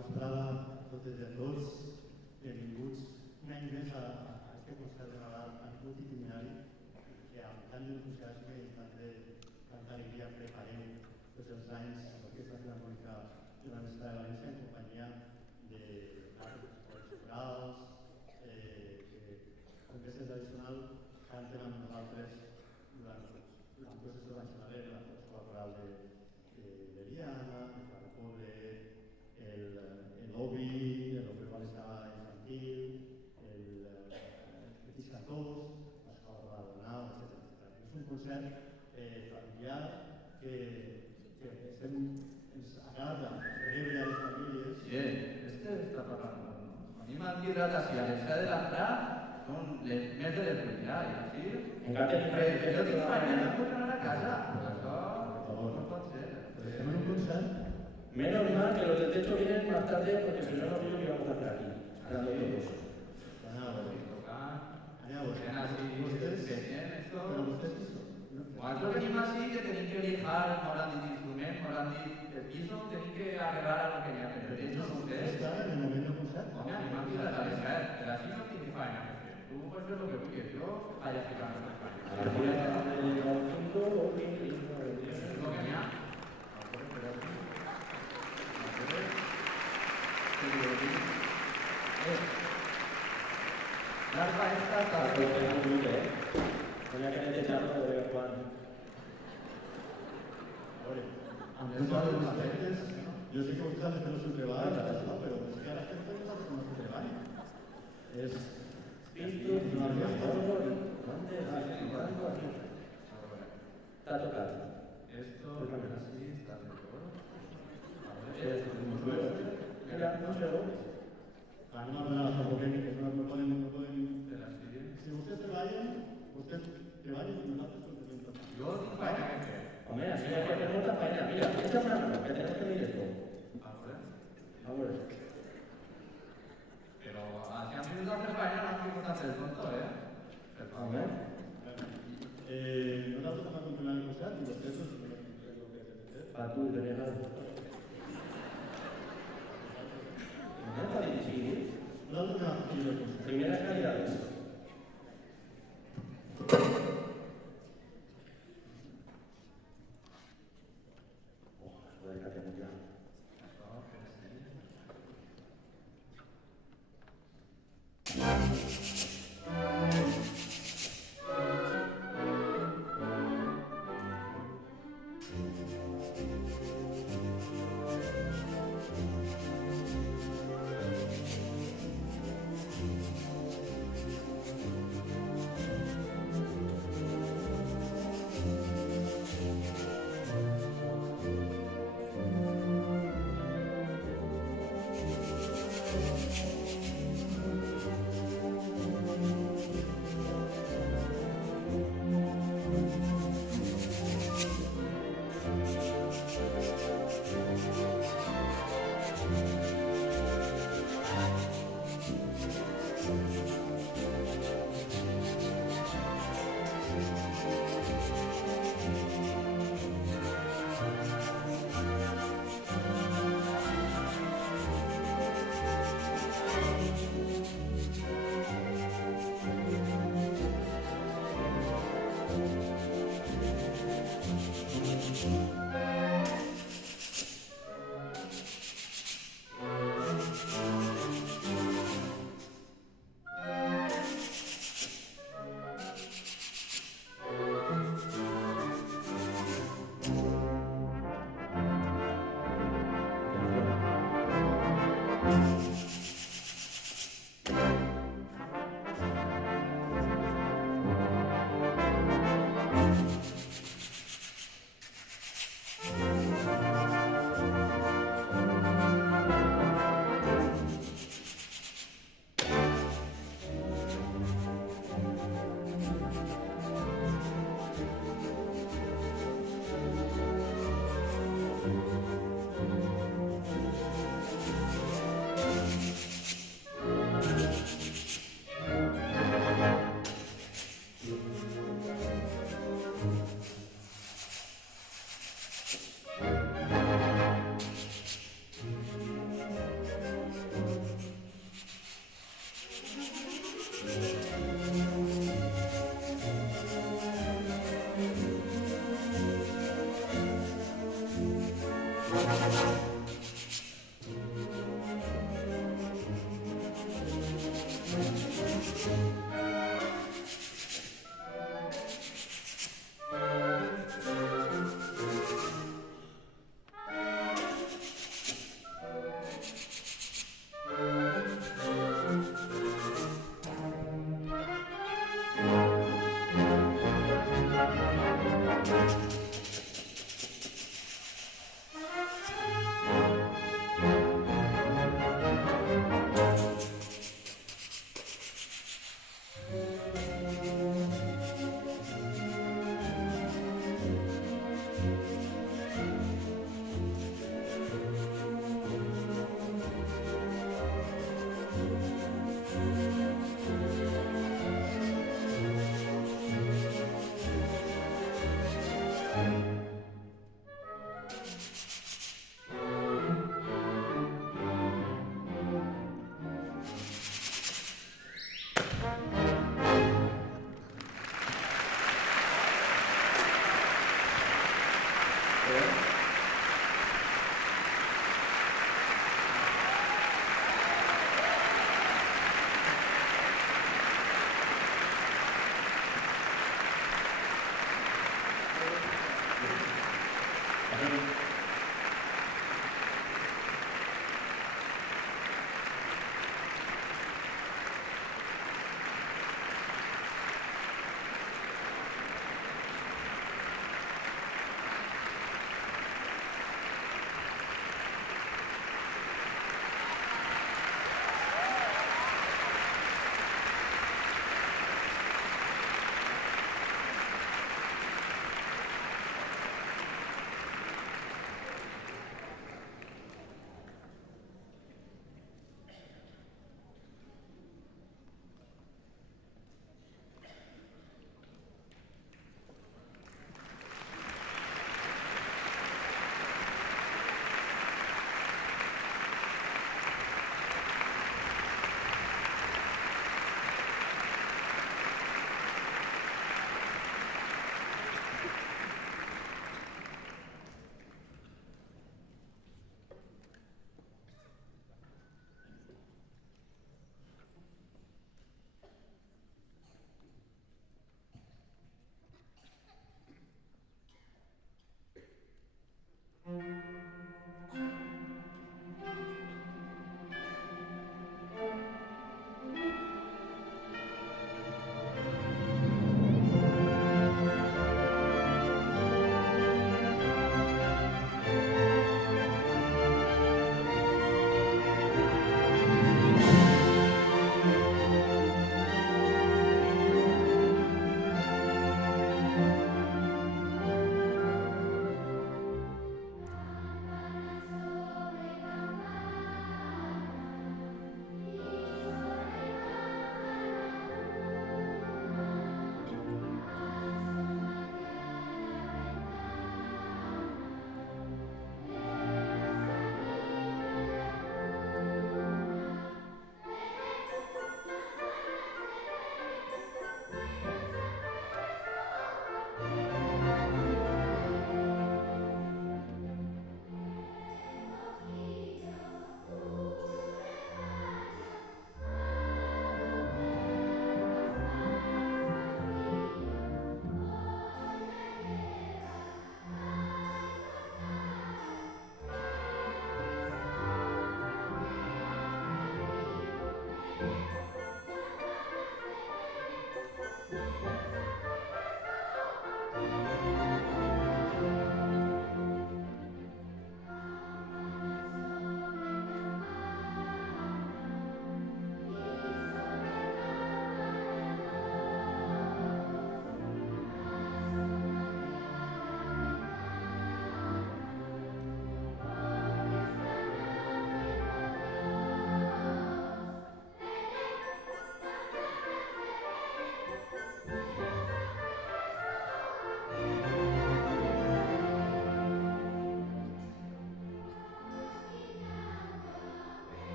vesprada a totes i a tots. Benvinguts un any més a aquest concert de Nadal tan multitudinari que amb tant d'entusiasme i tanta alegria preparem tots els anys amb l'Orquestra Filharmònica de la Mestra de València en companyia d'altres corals que, com que és tradicional, canten amb nosaltres durant el procés de l'Anxonaler, l'escola coral de Liana, de Clara Pobre, l'OBI, l'Obre Valencià Infantil, el Petits Cantors, l'escola coral de Nau, etc. És un concert familiar que ens agrada rebre a les famílies. Bien, está preparando. A mí me han hidratado y a les de la tra son les més de les cuinar, i així... Jo tinc fanya, no puc anar a casa. Això no pot ser. Estem en un concert. Menos mal que los del techo vienen más tarde porque si no, no sé yo que íbamos a estar aquí, hablando todos. Nosaltres venim així que tenim que lijar, m'hauran dit d'instrument, m'hauran dit el piso, tenim que arreglar a lo que hi ha, però de hecho vostès... Està en el moment del concert? Home, a mi m'han tirat a l'esquerra, però així no tinc feina. Tu pots fer el que vulguis, jo vaig a ficar-me la feina. A la fila del 5 o 15, És el que n'hi ha. L'arpa esta està... Voy a querer echarlo de vez en cuando. Amb els nostres aspectes, jo sé que vostès han de fer el seu treball, però és que ara estem fent nosaltres el nostre treball. És... Espíritu, no había todo, ¿dónde? Aquí. Está tocado. Esto, así, está mejor. Mira, no sé lo. Anem a donar les polèmiques, no poden... De las que Si vostès treballen i nosaltres continuem. yo tinc feina que fer. Hombre, así hay que hacer mucha faena. Mira, esta mano, que tenemos que medir esto. Ahora. Pero así han sido las feina, no han sido hacer el tonto, Hombre. Nosaltres vam continuar el concert i vostès no sé el que hem de fer. Para tú, tenías algo. No está difícil. Nosaltres anem a fer el concert. Primeras calidades. Joder, que ya.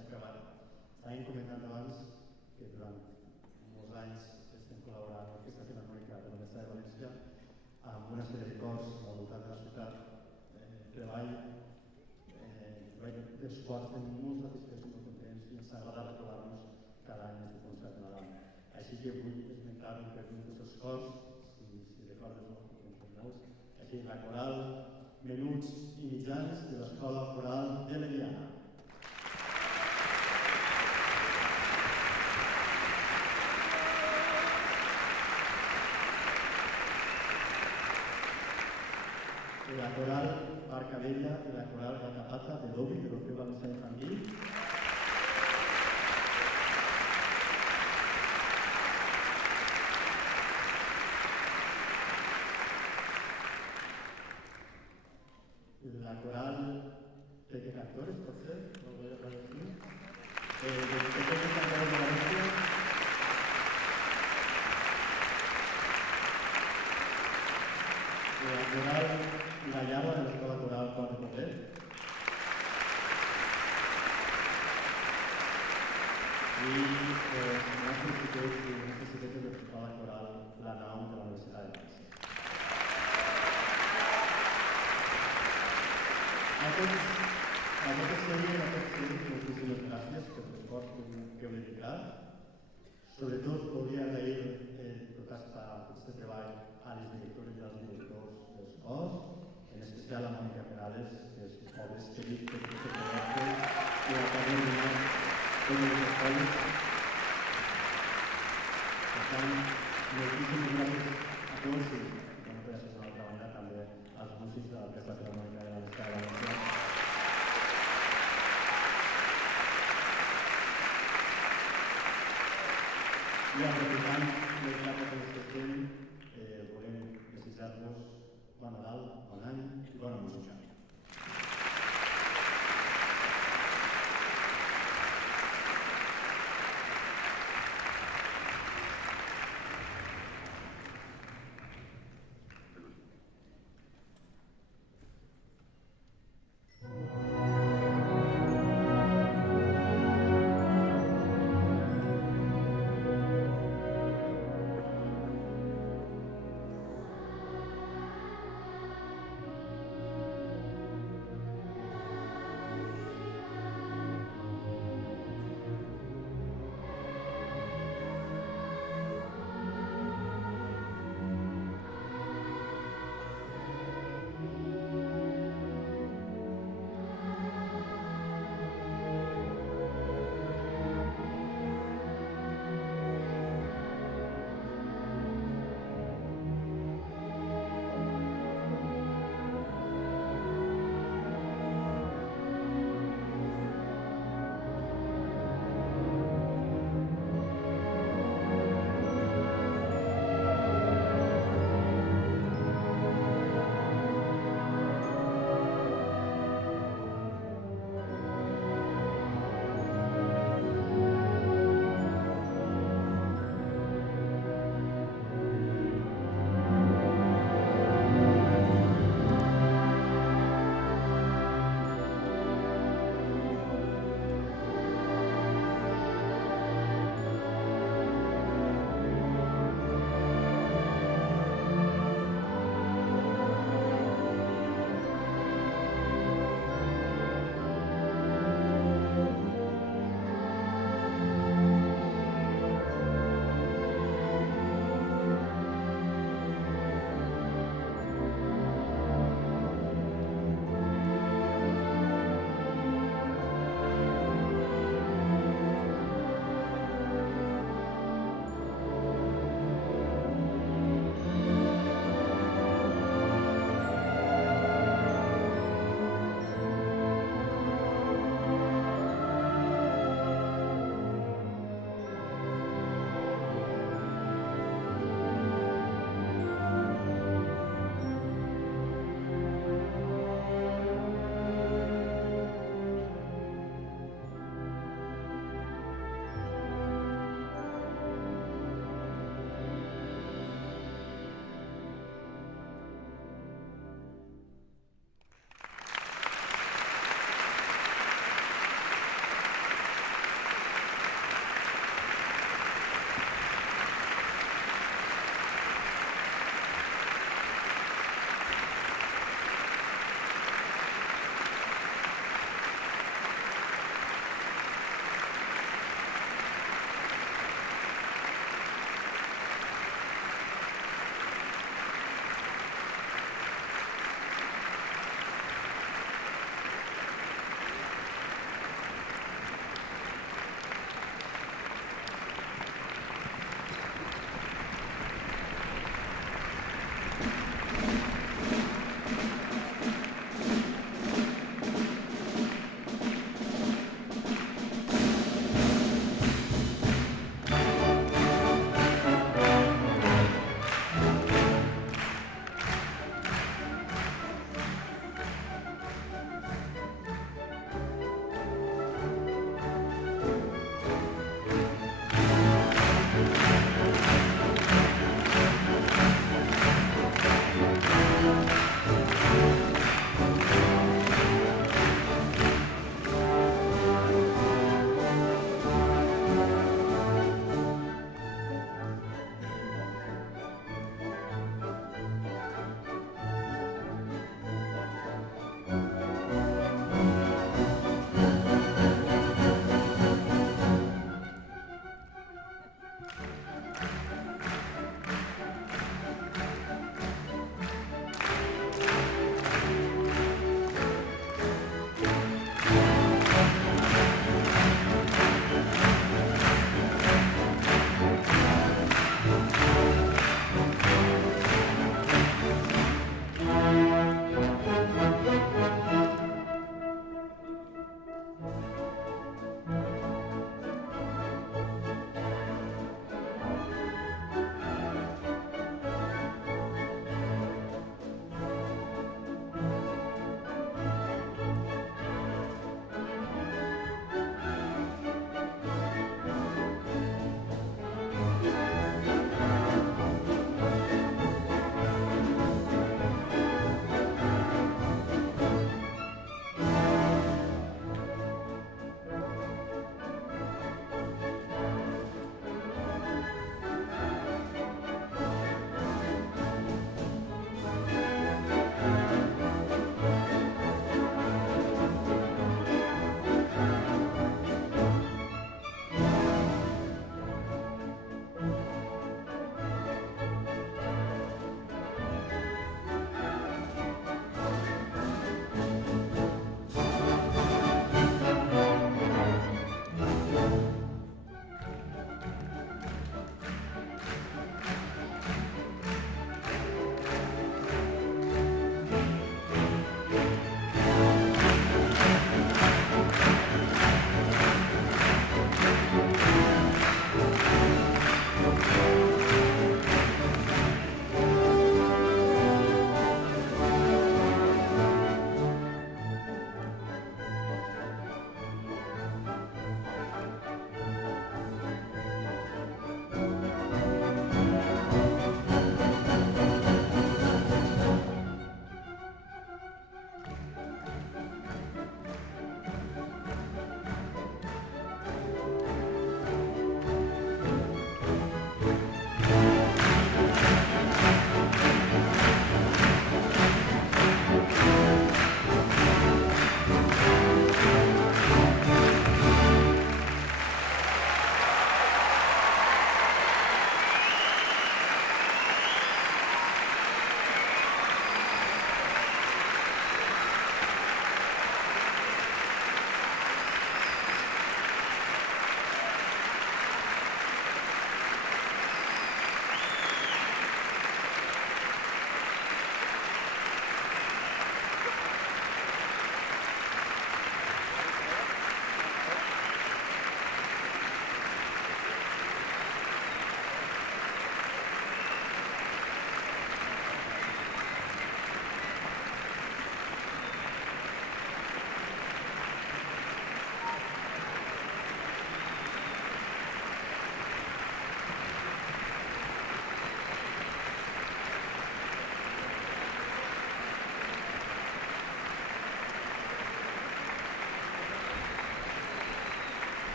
estàvem comentant abans que durant molts anys estem col·laborant amb l'Orquestra Filharmònica de l'Universitat de València amb una sèrie de cors al voltant de la ciutat, treball dels quals estem molt satisfets i molt contents i ens agrada trobar-nos cada any en aquest concert de Nadal. Així que vull esmentar un per un tots els cors, si recordes molts, així la coral Menuts i Mitjans de l'Escola Coral de l'Eliana. La coral Barca Vella i la coral Gatapata de Dobi, de l'Orfeo Valencià Infantil. La coral Peque Cantores, pot ser? No ho voy a decir. De Peque Cantores de València. La coral La Llava de l'Escola Coral Pont de Poblet. I una sol·licitud de l'Escola Coral La Nau de la Universitat de València. Aquest seria, moltíssimes gràcies per l'esforç que heu dedicat. Sobretot volia agrair tot aquest treball a les directores i als directors dels cors, en especial a Mònica Perales, que és un poble esperit que té aquest projecte i a Carmen Minar, de les escoles.